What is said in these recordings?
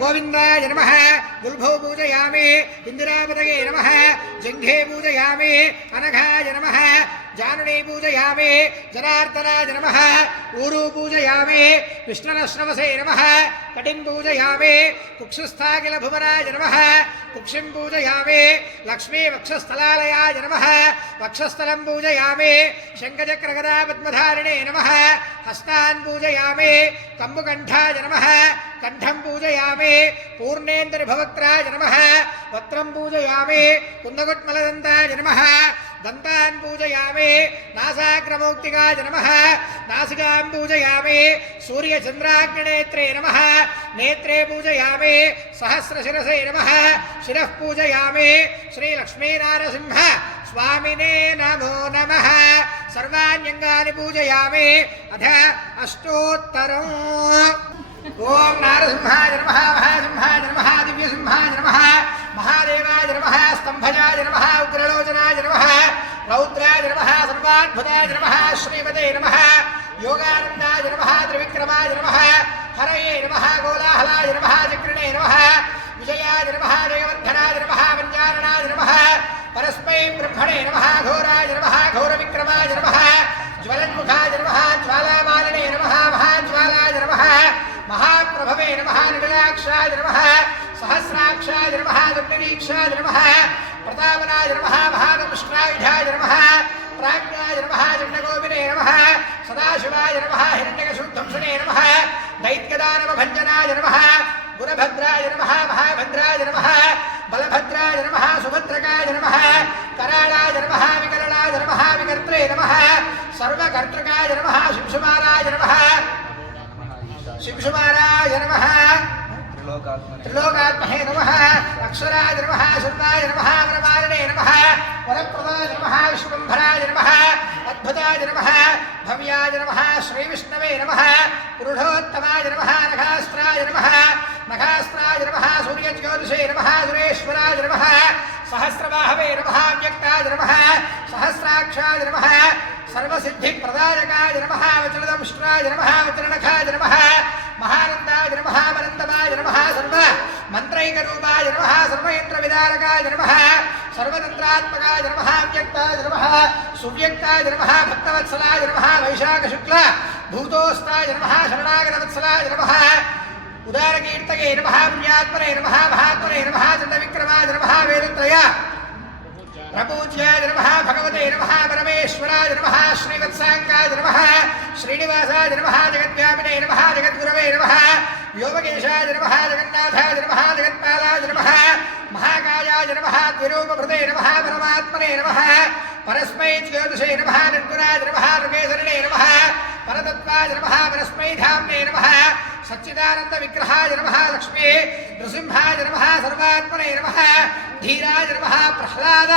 गोविन्दाय नमः गुल्भौ पूजयामि इन्दिरापतये नमः जङ्घे पूजयामि अनघाय नमः जानुनी पूजयामि जनार्दनाय नमः ऊरू पूजयामि विष्णुनश्रवसे नमः कटिं पूजयामि कुक्षस्थाखिलभुवनाय नमः कुक्षिं पूजयामि लक्ष्मी वक्षस्थलालयाय नमः वक्षस्थलं पूजयामि शङ्खचक्रगदा पद्मधारिणे नमः हस्तान् पूजयामि कम्बुकण्ठाय नमः कंठं पूजयामि पूर्णेन्द्रभवक्त्राय नमः वक्त्रं पूजयामि कुन्दकुट्मलदन्ताय नमः दन्तान् पूजयामि नासाग्रमौक्तिकाय नमः नासिकां पूजयामि सूर्यचन्द्राग्निनेत्रे नमः नेत्रे पूजयामि सहस्रशिरसे नमः शिरः पूजयामि श्रीलक्ष्मीनारसिंह स्वामिने नमो नमः सर्वाण्यङ्गानि पूजयामि अथ अष्टोत्तरम् ओम नारसिंहाय नमः महासिंहाय नमः दिव्यसिंहाय नमः महादेवाय नमः स्तंभजाय नमः उग्रलोचनाय नमः रौद्राय नमः सर्वाद्भुताय नमः श्रीमते नमः योगानन्दाय नमः त्रिविक्रमाय नमः हरये नमः गोलाहलाय नमः चक्रिणे नमः विजयाय नमः जयवर्धनाय नमः वञ्जारणाय नमः परस्मै ब्रह्मणे नमः घोराय नमः घोरविक्रमाय नमः ज्वलन्मुखाय नमः ज्वालामालिने नमः महाज्वालाय नमः महाप्रभवे नमः निडलाक्षाय नमः सहस्राक्षाय नमः दुर्निरीक्षाय नमः प्रतापनाय नमः महादंष्ट्रायुधाय नमः प्राज्ञाय नमः चण्डगोपिने नमः सदाशिवाय नमः हिरण्यकशुद्धंसने नमः दैत्यदानवभञ्जनाय नमः गुणभद्राय नमः महाभद्राय नमः बलभद्राय नमः सुभद्रकाय नमः कराळाय नमः विकरणाय नमः विकर्त्रे नमः सर्वकर्तृकाय नमः शिंशुमाराय नमः शिंशुमाराय नमः त्रिलोकात्महे नमः अक्षराय नमः शर्माय नमः वरमालिने नमः वरप्रदाय नमः विश्वम्भराय नमः अद्भुताय नमः भव्याय नमः श्रीविष्णवे नमः पुरुषोत्तमाय नमः नखास्त्राय नमः नखास्त्राय नमः सूर्यज्योतिषे नमः सुरेश्वराय नमः सहस्रबाहवे नमः व्यक्ताय नमः सहस्राक्षाय नमः सर्वसिद्धिप्रदायकाय नमः वचनदंष्ट्राय नमः वचननखाय नमः महानन्दाय नमः वनन्दमाय नमः सर्वमन्त्रैकरूपाय नमः सर्वयन्त्रविदारकाय नमः सर्वतन्त्रात्मकाय नमः व्यक्ताय नमः सुव्यक्ताय नमः भक्तवत्सलाय नमः वैशाखशुक्ल भूतोस्ताय नमः शरणागतवत्सलाय नमः उदारकीर्तये नमः पुण्यात्मने नमः महात्मने नमः चण्डविक्रमाय नमः वेदत्रय प्रपूज्याय नमः भगवते नमः परमेश्वराय नमः श्रीवत्साङ्गाय नमः श्रीनिवासाय नमः जगद्व्यापिने नमः जगद्गुरवे नमः व्योमकेशाय नमः जगन्नाथाय नमः जगत्पालाय नमः महाकायाय नमः द्विरूपभृते नमः परमात्मने नमः परस्मै ज्योतिषे नमः निर्गुणाय नमः ऋगेसरिणे नमः परतत्त्वाय नमः परस्मै धाम्ने नमः सच्चिदानन्दविग्रहाय नमः लक्ष्मी नृसिंहाय नमः सर्वात्मने नमः धीराय नमः प्रह्लाद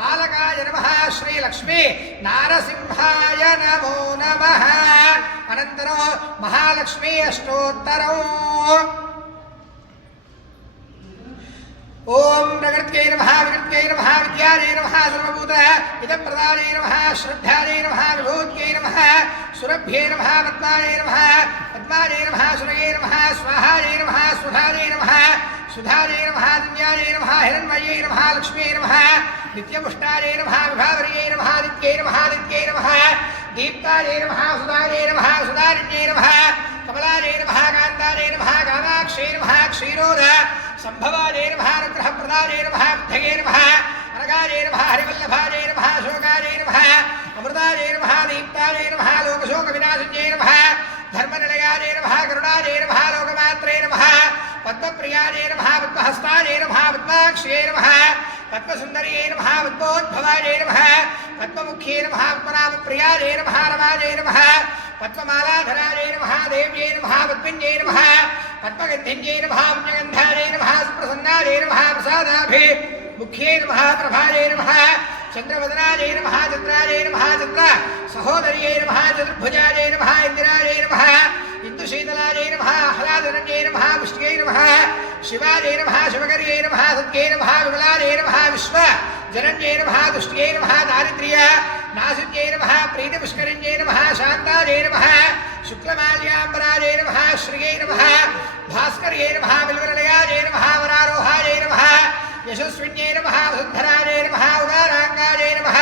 पालकाय नमः श्रीलक्ष्मी नारसिंहाय नमो नमः अनन्तरो महालक्ष्मी अष्टोत्तरौ ओम प्रकृत्यै नमः विकृत्यै नमः विद्यायै नमः सर्वभूत इदप्रदायै नमः श्रद्धायै नमः विभूत्यै नमः सुरभ्यै नमः पद्मायै नमः पद्मायै नमः सुरये नमः स्वाहायै नमः सुधायै नमः सुधायै नमः दिव्यायै नमः हिरण्मयै नमः लक्ष्म्यै नमः नित्यपुष्टायै नमः विभावर्यै नमः नित्यै नमः नित्यै नमः दीप्तायै नमः सुधायै नमः सुधारिण्यै नमः कमलायै नमः कान्तायै नमः कामाक्षै नमः क्षीरोद संभवायै नमः अनुग्रहप्रदायै नमः बुद्धये नमः अनगायै नमः हरिवल्लभायै नमः अशोकायै नमः अमृतायै नमः दीप्तायै नमः लोकशोकविनाशिन्यै नमः धर्मनिलयायै नमः करुणायै नमः लोकमात्रे नमः पद्मप्रियायै नमः पद्महस्तायै नमः पद्माक्ष्यै नमः पद्मसुन्दर्यै नमः पद्मोद्भवायै नमः पद्ममुख्यै नमः पद्मनाभप्रियायै नमः रमायै नमः पद्ममालाधरायै नमः देव्यै नमः पद्मिन्यै नमः पद्मगन्धिन्यै नमः पुण्यगन्धायै नमः सुप्रसन्नायै नमः प्रसादाभिमुख्यै नमः प्रभायै नमः चन्द्रवदनायै नमः चन्द्रायै नमः चन्द्र सहोदर्यै नमः चतुर्भुजायै नमः इन्दिरायै नमः इन्दुशीतलायै नमः आह्लादरण्यै नमः पुष्ट्यै नमः शिवायै नमः शिवकर्यै नमः सत्यै नमः विमलायै नमः विश्वजनन्यै नमः तुष्ट्यै नमः दारिद्र्य नासिन्यै नमः प्रीतिपुष्करिण्यै नमः शान्तायै नमः शुक्लमाल्याम्बरायै नमः श्रियै नमः भास्कर्यै नमः बिल्वनिलयायै यशस्विन्यै नमः वसुन्धरायै नमः उदाराङ्गायै नमः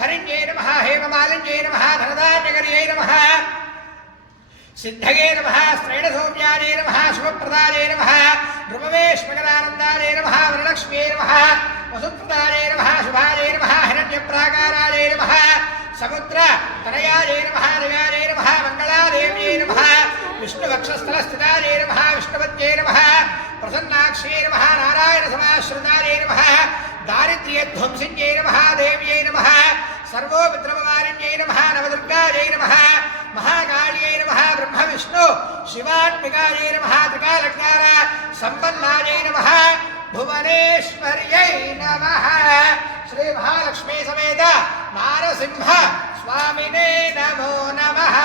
हरिण्यै नमः हेममालिन्यै नमः धनधान्यकर्यै नमः सिद्धये नमः स्त्रैणसौम्यायै नमः शुभप्रदायै नमः ध्रुववेश्मकरानन्दायै नमः वरलक्ष्म्यै नमः वसुप्रदायै नमः शुभायै नमः हिरण्यप्राकारायै नमः समुद्र तनयायै नमः नयायै नमः मङ्गलादेव्यै नमः विष्णुवक्षस्थलस्थितायै नमः विष्णुपत्यै नमः प्रसन्नाक्ष्यै नमः नारायणसमाश्रितायै नमः दारिद्र्यध्वंसिन्यै नमः देव्यै नमः सर्वोपद्रववारिण्यै नमः नवदुर्गायै नमः महाकाल्यै नमः ब्रह्मविष्णु शिवात्मिकायै नमः त्रिकालज्ञान सम्पन्नायै नमः भुवनेश्वर्यै नमः श्री महालक्ष्मी समेत नारसिंह स्वामिने नमो नमः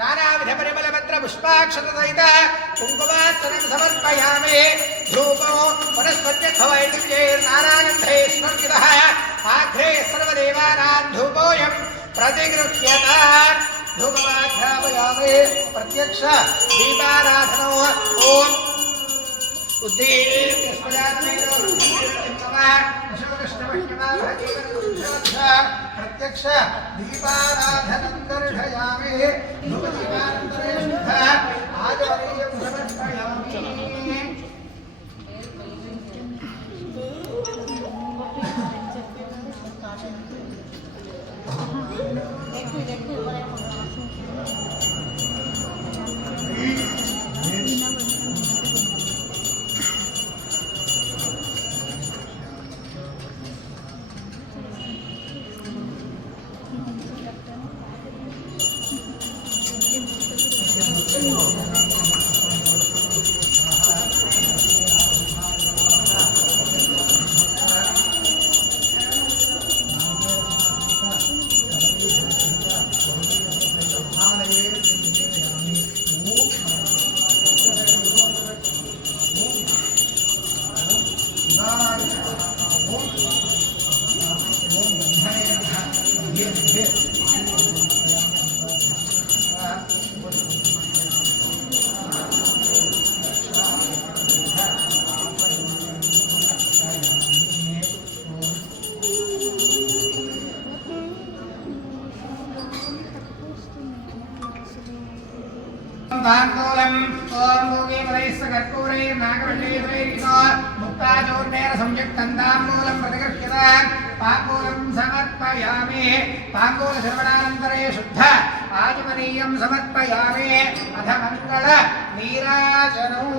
नानाविध परिमलपत्र पुष्पाक्षत सहित कुङ्कुमार्चनं समर्पयामि धूपो वनस्पत्यर्थवैदिव्यैर्नारायणै स्मर्जितः आघ्रे सर्वदेवानां धूपोऽयं प्रतिगृह्यतात् धूपमाघ्रापयामि प्रत्यक्ष दीपाराधनो ओम उद्दीप्य प्रत्यक्ष दीपाराधनं दर्शयामि धूपदीपानन्तरे शुद्ध आचमनीयं समर्पयामि तांबूलम् ओम भोगीपदैश्च कर्पूरैर्नागवल्लीफलैर्युतो मुक्ताचूर्णेन संयुक्तं तांबूलं प्रतिगृह्यताम् तांबूलं समर्पयामि तांबूलश्रवणानन्तरे शुद्ध आचमनीयं समर्पयामि अथ मङ्गल नीराजनम्